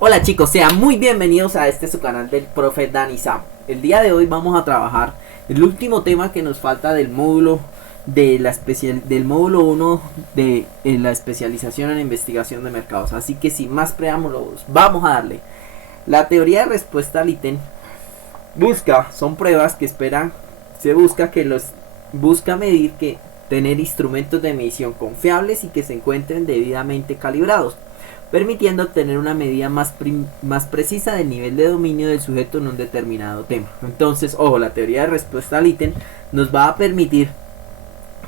Hola chicos, sean muy bienvenidos a su canal del profe Dani Sam. El día de hoy vamos a trabajar el último tema que nos falta del módulo del módulo 1 de la especialización en investigación de mercados. Así que sin más preámbulos, vamos a darle. La teoría de respuesta al ítem son pruebas que busca medir que tener instrumentos de medición confiables y que se encuentren debidamente calibrados, permitiendo obtener una medida más precisa del nivel de dominio del sujeto en un determinado tema. Entonces, ojo, la teoría de respuesta al ítem nos va a permitir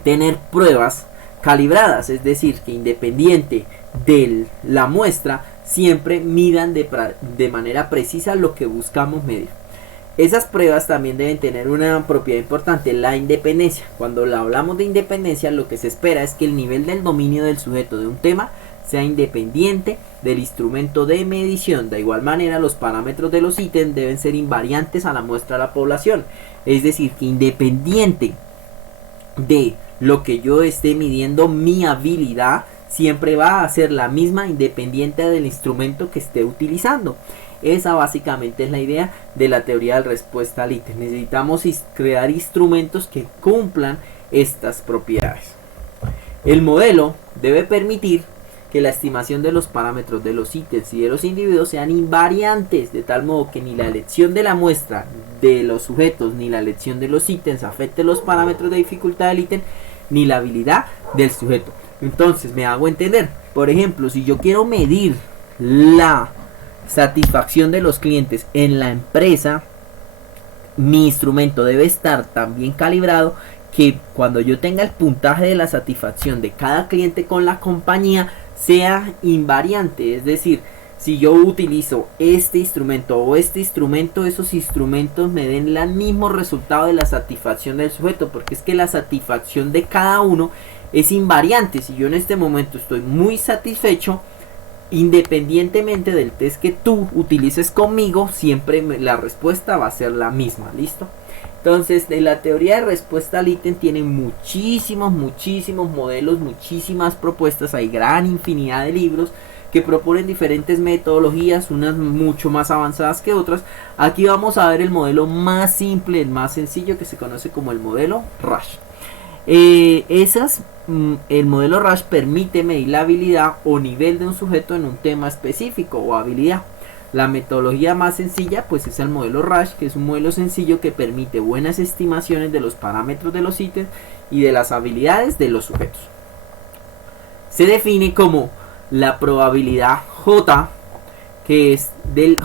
tener pruebas calibradas, es decir, que independiente de la muestra, siempre midan de manera precisa lo que buscamos medir. Esas pruebas también deben tener una propiedad importante, la independencia. Cuando hablamos de independencia, lo que se espera es que el nivel del dominio del sujeto de un tema sea independiente del instrumento de medición. De igual manera, los parámetros de los ítems deben ser invariantes a la muestra de la población. Es decir, que independiente de lo que yo esté midiendo, mi habilidad siempre va a ser la misma independiente del instrumento que esté utilizando. Esa básicamente es la idea de la teoría de respuesta al ítem. Necesitamos crear instrumentos que cumplan estas propiedades. El modelo debe permitir que la estimación de los parámetros de los ítems y de los individuos sean invariantes, de tal modo que ni la elección de la muestra de los sujetos ni la elección de los ítems afecte los parámetros de dificultad del ítem ni la habilidad del sujeto. Entonces, me hago entender. Por ejemplo, si yo quiero medir la satisfacción de los clientes en la empresa, mi instrumento debe estar tan bien calibrado que cuando yo tenga el puntaje de la satisfacción de cada cliente con la compañía sea invariante. Es decir, si yo utilizo este instrumento o este instrumento, esos instrumentos me den el mismo resultado de la satisfacción del sujeto, porque es que la satisfacción de cada uno es invariante. Si yo en este momento estoy muy satisfecho, independientemente del test que tú utilices conmigo, siempre la respuesta va a ser la misma. ¿Listo? Entonces, de la teoría de respuesta al ítem tiene muchísimos modelos, muchísimas propuestas. Hay gran infinidad de libros que proponen diferentes metodologías, unas mucho más avanzadas que otras. Aquí vamos a ver el modelo más simple, el más sencillo, que se conoce como el modelo Rush. El modelo Rush permite medir la habilidad o nivel de un sujeto en un tema específico o habilidad. La metodología más sencilla pues es el modelo Rush, que es un modelo sencillo que permite buenas estimaciones de los parámetros de los ítems y de las habilidades de los sujetos. Se define como la probabilidad J, que es del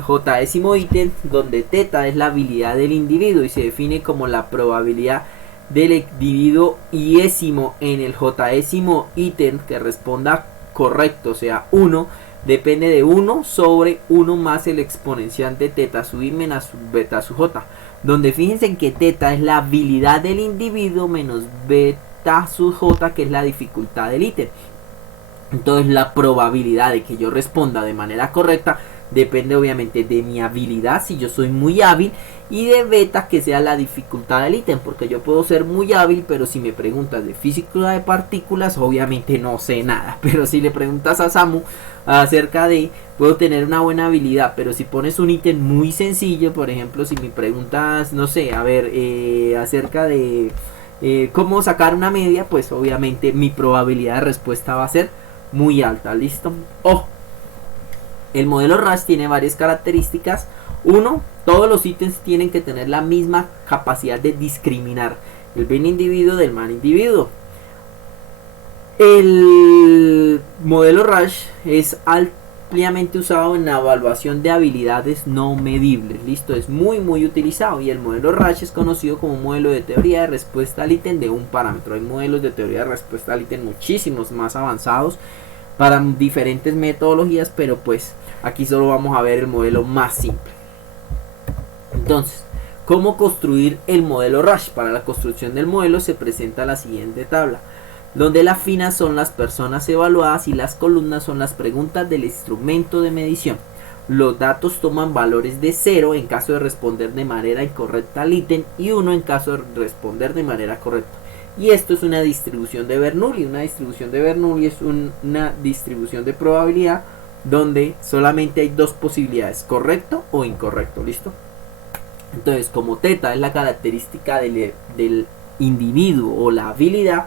J-ésimo ítem, donde θ es la habilidad del individuo, y se define como la probabilidad del individuo iésimo en el J-ésimo ítem que responda correcto, o sea 1, depende de 1 sobre 1 más el exponencial de θ sub i menos beta sub j, donde fíjense en que θ es la habilidad del individuo menos beta sub j, que es la dificultad del ítem. Entonces la probabilidad de que yo responda de manera correcta depende obviamente de mi habilidad, si yo soy muy hábil, y de beta, que sea la dificultad del ítem, porque yo puedo ser muy hábil, pero si me preguntas de física de partículas, obviamente no sé nada. Pero si le preguntas a Samu acerca de, puedo tener una buena habilidad, pero si pones un ítem muy sencillo, por ejemplo, si me preguntas, no sé, a ver, acerca de cómo sacar una media, pues obviamente mi probabilidad de respuesta va a ser muy alta. ¿Listo? El modelo Rush tiene varias características. 1. Todos los ítems tienen que tener la misma capacidad de discriminar el bien individuo del mal individuo. El modelo Rush es ampliamente usado en la evaluación de habilidades no medibles. Listo, es muy utilizado, y el modelo Rush es conocido como modelo de teoría de respuesta al ítem de un parámetro. Hay modelos de teoría de respuesta al ítem muchísimos más avanzados para diferentes metodologías, pero pues aquí solo vamos a ver el modelo más simple. Entonces, ¿cómo construir el modelo Rush? Para la construcción del modelo se presenta la siguiente tabla, donde las filas son las personas evaluadas y las columnas son las preguntas del instrumento de medición. Los datos toman valores de 0 en caso de responder de manera incorrecta al ítem y 1 en caso de responder de manera correcta. Y esto es una distribución de Bernoulli. Una distribución de Bernoulli es una distribución de probabilidad donde solamente hay dos posibilidades, correcto o incorrecto, ¿listo? Entonces, como teta es la característica del individuo o la habilidad,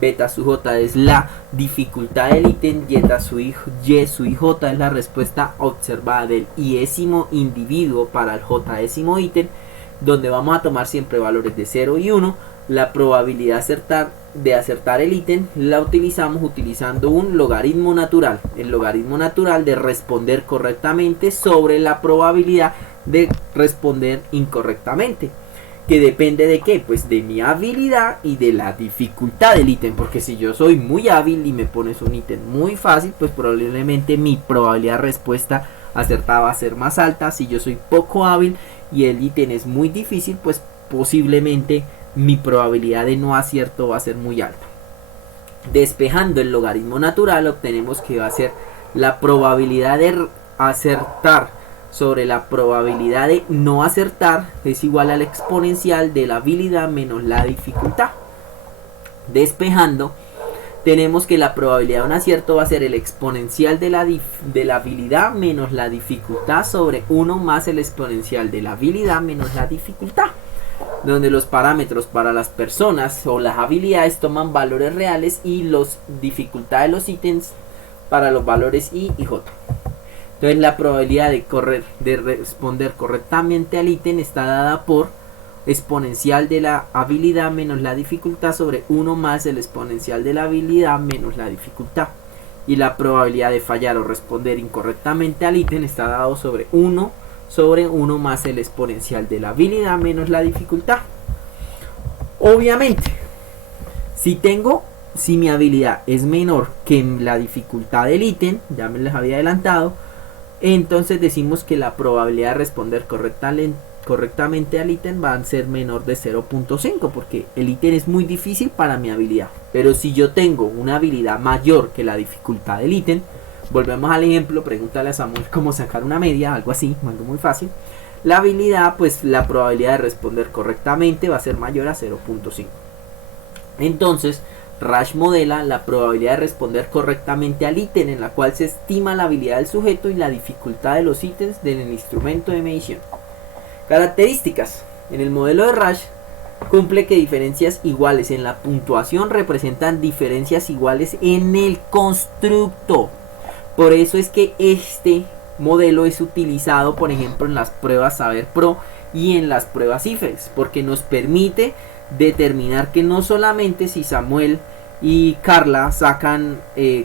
beta sub j es la dificultad del ítem, y su y j es la respuesta observada del iésimo individuo para el j-ésimo ítem, donde vamos a tomar siempre valores de 0 y 1. La probabilidad de acertar el ítem la utilizamos utilizando un logaritmo natural, el logaritmo natural de responder correctamente sobre la probabilidad de responder incorrectamente, que depende de qué, pues de mi habilidad y de la dificultad del ítem, porque si yo soy muy hábil y me pones un ítem muy fácil, pues probablemente mi probabilidad de respuesta acertada va a ser más alta. Si yo soy poco hábil y el ítem es muy difícil, pues posiblemente mi probabilidad de no acierto va a ser muy alta. Despejando el logaritmo natural, obtenemos que va a ser la probabilidad de acertar sobre la probabilidad de no acertar es igual al exponencial de la habilidad menos la dificultad. Despejando, tenemos que la probabilidad de un acierto va a ser el exponencial de la habilidad menos la dificultad sobre 1 más el exponencial de la habilidad menos la dificultad, donde los parámetros para las personas o las habilidades toman valores reales y los dificultad de los ítems para los valores I y J. Entonces la probabilidad de responder correctamente al ítem está dada por exponencial de la habilidad menos la dificultad sobre 1 más el exponencial de la habilidad menos la dificultad. Y la probabilidad de fallar o responder incorrectamente al ítem está dado sobre 1 más el exponencial de la habilidad menos la dificultad. Obviamente, si mi habilidad es menor que la dificultad del ítem, ya me les había adelantado, entonces decimos que la probabilidad de responder correctamente al ítem va a ser menor de 0.5, porque el ítem es muy difícil para mi habilidad. Pero si yo tengo una habilidad mayor que la dificultad del ítem, volvemos al ejemplo, pregúntale a Samuel cómo sacar una media, algo así, algo muy fácil. La habilidad, pues la probabilidad de responder correctamente va a ser mayor a 0.5. Entonces, Rasch modela la probabilidad de responder correctamente al ítem, en la cual se estima la habilidad del sujeto y la dificultad de los ítems del instrumento de medición. Características. En el modelo de Rasch cumple que diferencias iguales en la puntuación representan diferencias iguales en el constructo. Por eso es que este modelo es utilizado, por ejemplo, en las pruebas Saber Pro y en las pruebas IFES, porque nos permite determinar que no solamente si Samuel y Carla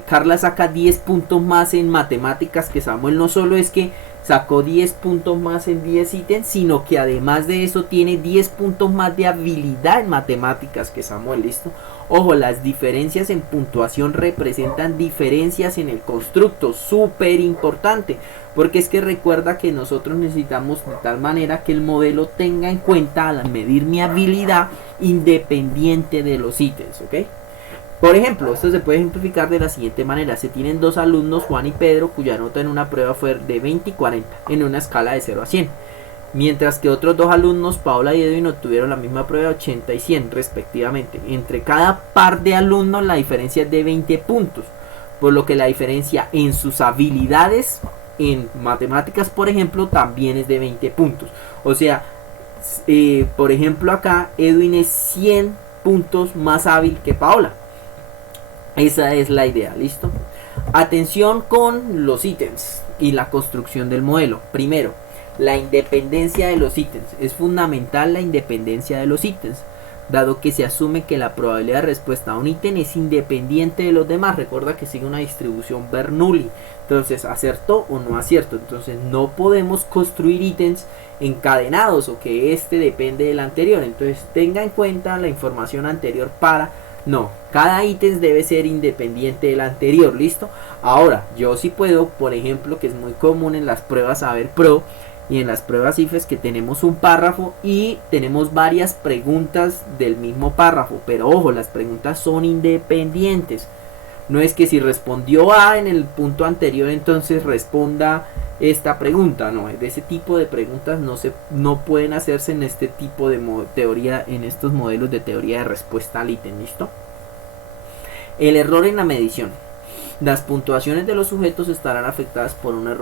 Carla saca 10 puntos más en matemáticas que Samuel, no solo es que sacó 10 puntos más en 10 ítems, sino que además de eso tiene 10 puntos más de habilidad en matemáticas que Samuel, ¿listo? Ojo, las diferencias en puntuación representan diferencias en el constructo, súper importante, porque es que recuerda que nosotros necesitamos de tal manera que el modelo tenga en cuenta al medir mi habilidad independiente de los ítems, ¿ok? Por ejemplo, esto se puede ejemplificar de la siguiente manera. Se tienen dos alumnos, Juan y Pedro, cuya nota en una prueba fue de 20 y 40 en una escala de 0 a 100. Mientras que otros dos alumnos, Paola y Edwin, obtuvieron la misma prueba de 80 y 100 respectivamente. Entre cada par de alumnos la diferencia es de 20 puntos, por lo que la diferencia en sus habilidades en matemáticas, por ejemplo, también es de 20 puntos. O sea, por ejemplo acá Edwin es 100 puntos más hábil que Paola. Esa es la idea, ¿listo? Atención con los ítems y la construcción del modelo. Primero, la independencia de los ítems. Es fundamental la independencia de los ítems, dado que se asume que la probabilidad de respuesta a un ítem es independiente de los demás. Recuerda que sigue una distribución Bernoulli. Entonces, ¿acertó o no acierto? Entonces, no podemos construir ítems encadenados o que este depende del anterior. Entonces, tenga en cuenta la información anterior para... No, cada ítem debe ser independiente del anterior, ¿listo? Ahora, yo sí puedo, por ejemplo, que es muy común en las pruebas Saber Pro y en las pruebas IFES, que tenemos un párrafo y tenemos varias preguntas del mismo párrafo, pero ojo, las preguntas son independientes. No es que si respondió A en el punto anterior, entonces responda esta pregunta. No, de ese tipo de preguntas no pueden hacerse en este tipo de teoría, en estos modelos de teoría de respuesta al ítem, ¿listo? El error en la medición. Las puntuaciones de los sujetos estarán afectadas por un error